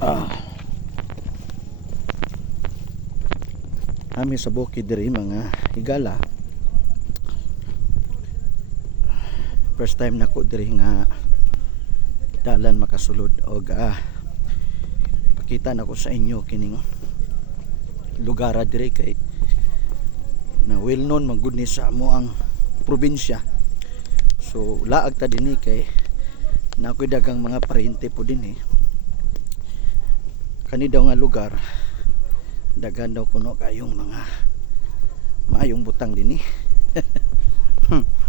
Ah. Ami sa bukid diri mga higala. First time nako diri nga dalan makasulod og ah, pakita nako sa inyo kining lugar diri kay na well known manggod ni sa amo ang probinsya. So laag ta dinhi kay na ako'y dagang mga parente po din eh kani daw nga lugar dagan daw kuno kayong mga maayong butang din eh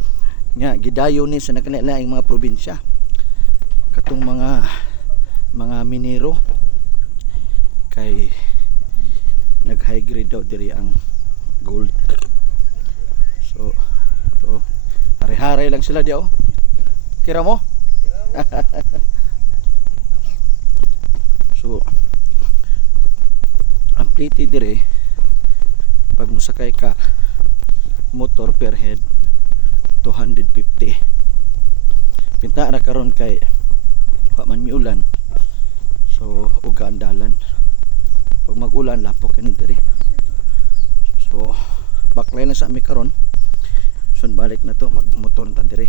nga gidayo ni sa nakanilaing mga probinsya. Katong mga mga minero. Kay nag high grade daw diri ang gold. So so hari-hari lang sila diaw kira mo? So ang pliti dire. Pag musakay ka motor per head 250 pinta ra karon kay wa man miulan. So uga ang dalan. Pag magulan lapok kani dire. So baklay lang sa ami karon. Sun balik na to magmotor ta dire.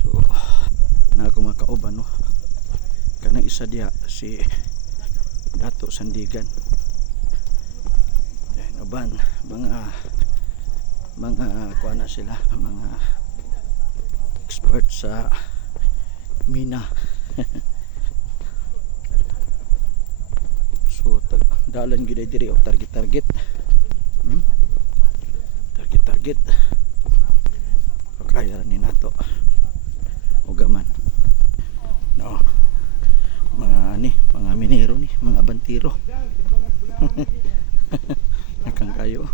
So na ako makauban no isa diya si Dato Sandigan. Ayan, uban mga mga kuha na sila mga expert sa mina. So tag, dalan gid diri og target target hmm? target target kaya ni nato. Ugaman no mga ni mga minero ni bantiro nakang kayo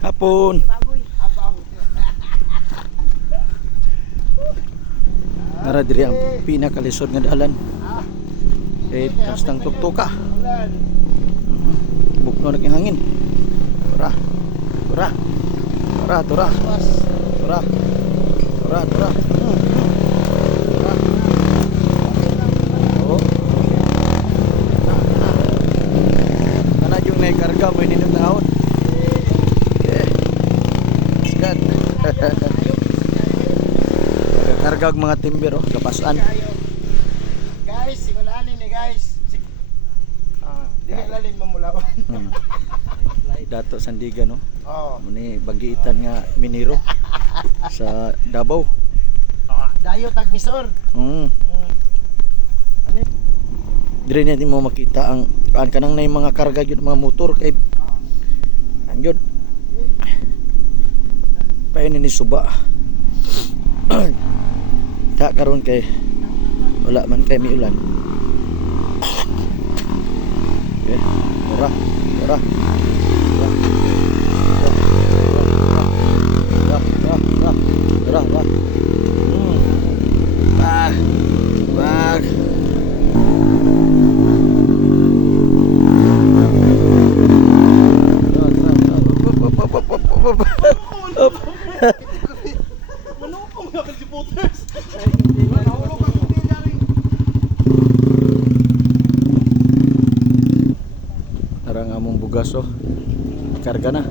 hapon Nara diri ang pinakalisod nga dalan. Eh, taas ng tuktuka. Mhm. Bukno na hangin. Tura. Tura. Tura, tura. Tura. Tura, tura. Tura. Oo. Na, na. Kana yung naikarga mo ininot na hawon. Okay. Sigat. Kargag mga timber oh, kapasan. Guys, sigulaan ni guys. Ah, dili lalim mamulaon. Hmm. Dato Sandigan no. Oh. Muni bagitan nga minero sa Davao. Ah, dayo tag misor. Mm. Mm. Ano? Dire na mo makita ang kanang na mga karga gyud mga motor kay anjod. Payon ni suba. Ta karon kay wala man kay miulan. Okay. Ora. Ora. Ora. Ora. Ora. Ora. Ora. Hmm. Bag. Bag. Manupong na si Potters. Manahulog ang kundi dyan. Arang among bugas oh. Karga na.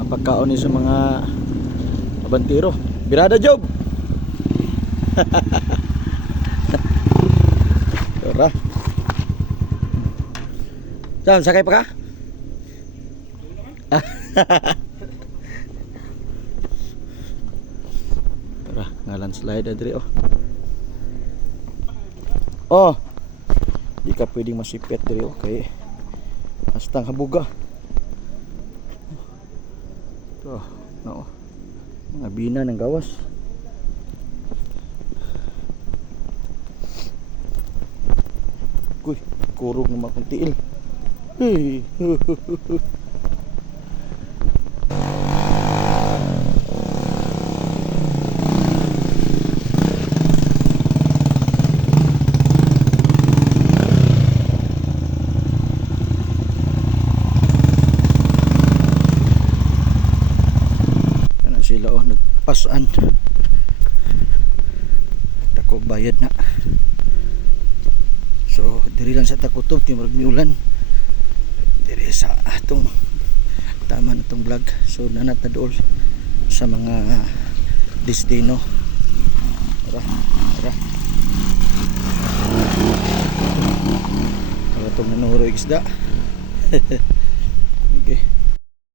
Mapagkaon ni sa mga abantiro. Birada job. Tara. Saan sakay pa ka? Tara, ngalan slide adri oh. Oh. Di ka pwedeng masipet diri okay. Hastang habuga. Oh, no. Mga bina ng gawas. Kuy, kurog ng mga tiil. Hey. Pasuan. Dako bayad na. So diri lang sa takutob timurag miulan diri sa atong tama na tong vlog. So nanat na dool sa mga destino. Tara tara. Para itong nanuro isda